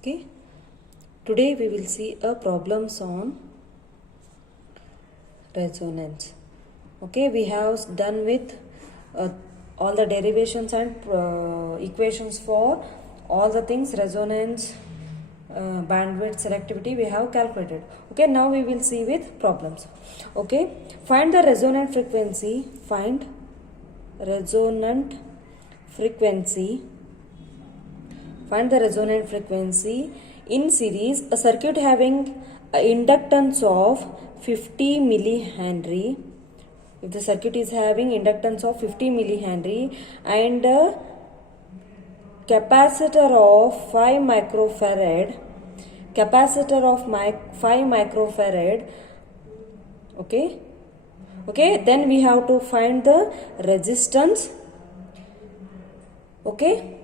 Okay, today we will see a problems on resonance. Okay, we have done with all the derivations and equations for all the things resonance, bandwidth, selectivity we have calculated. Okay, now we will see with problems. Okay, find the resonant frequency. Find resonant frequency. Find the resonant frequency in series a circuit having an inductance of 50 millihenry. If the circuit is having inductance of 50 millihenry and a capacitor of 5 microfarad, okay, then we have to find the resistance. Okay,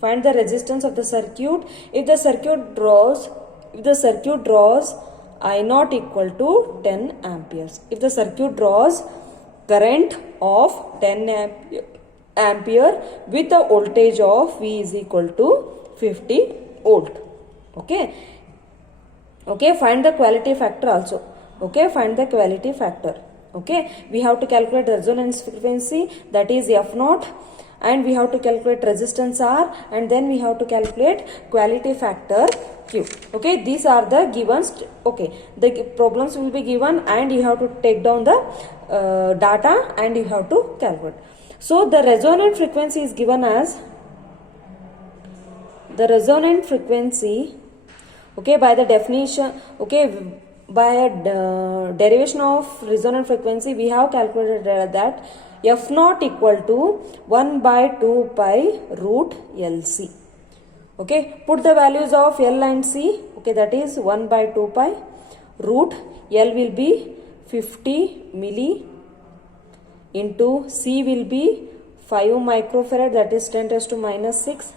find the resistance of the circuit. If the circuit draws I naught equal to 10 amperes. If the circuit draws current of 10 ampere with a voltage of V is equal to 50 volt. Okay, find the quality factor also. Okay, find the quality factor. Okay, we have to calculate resonance frequency, that is F naught, and we have to calculate resistance R, and then we have to calculate quality factor Q. Okay, these are the givens. Okay, the problems will be given and you have to take down the data and you have to calculate. So the resonant frequency is given as the resonant frequency. Okay, by the definition, okay, by a derivation of resonant frequency we have calculated that F naught equal to 1 by 2 pi root LC. Okay, put the values of L and C. Okay, that is 1 by 2 pi root L will be 50 milli into C will be 5 microfarad, that is 10 raised to minus 6.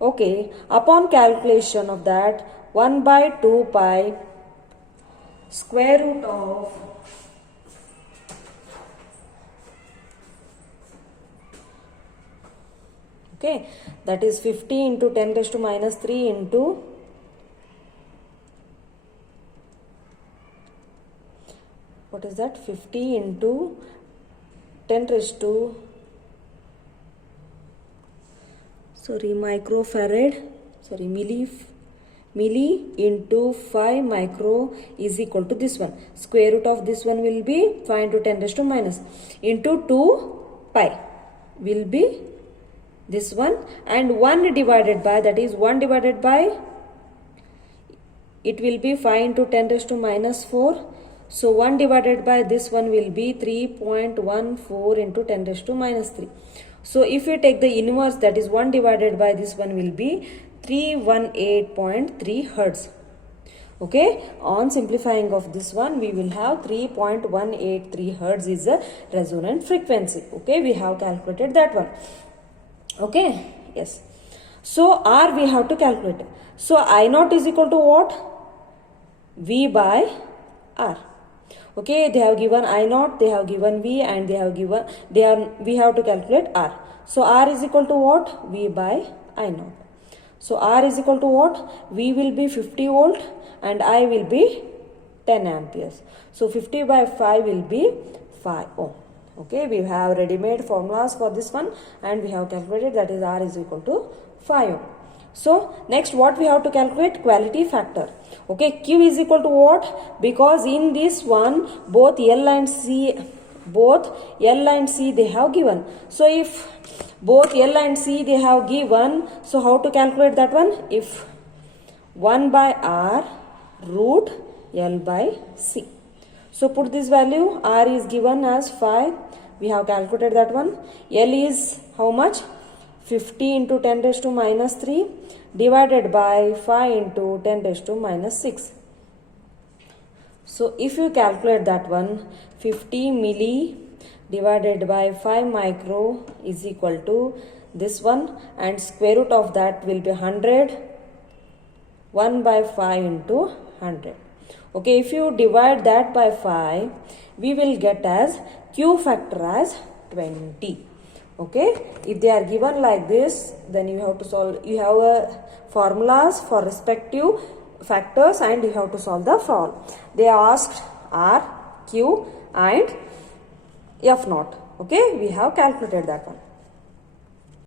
Okay, upon calculation of that 1 by 2 pi square root of okay, that is 50 into 10 raised to minus 3 into what is that, 50 into 10 raised to milli into 5 micro is equal to this one. Square root of this one will be 5 into 10 raised to minus into 2 pi will be this one, and 1 divided by, that is 1 divided by, it will be 5 into 10 raised to minus 4. So 1 divided by this one will be 3.14 into 10 raised to minus 3. So if you take the inverse, that is 1 divided by this one will be 318.3 hertz. Okay, on simplifying of this one we will have 3.183 hertz is a resonant frequency. Okay, we have calculated that one. Okay, yes. So R we have to calculate. So I naught is equal to what? V by R. Okay, they have given I naught, they have given V, and we have to calculate R. So R is equal to what? V by I naught. So R is equal to what? V will be 50 volt and I will be 10 amperes. So 50 by 5 will be 5 ohm. Okay, we have ready-made formulas for this one and we have calculated, that is R is equal to 5 ohm. So next what we have to calculate? Quality factor. Okay, Q is equal to what? Because in this one both L and C they have given. So if both L and C they have given, so how to calculate that one? If 1 by R root L by C. So put this value, R is given as 5, we have calculated that one. L is how much? 50 into 10 raised to minus 3 divided by 5 into 10 raised to minus 6. So if you calculate that one, 50 milli divided by 5 micro is equal to this one, and square root of that will be 100. 1 by 5 into 100. Okay, if you divide that by 5, we will get as Q factor as 20. Okay, if they are given like this, then you have to solve, you have formulas for respective factors and you have to solve the problem. They asked R, Q and F naught. Okay, we have calculated that one.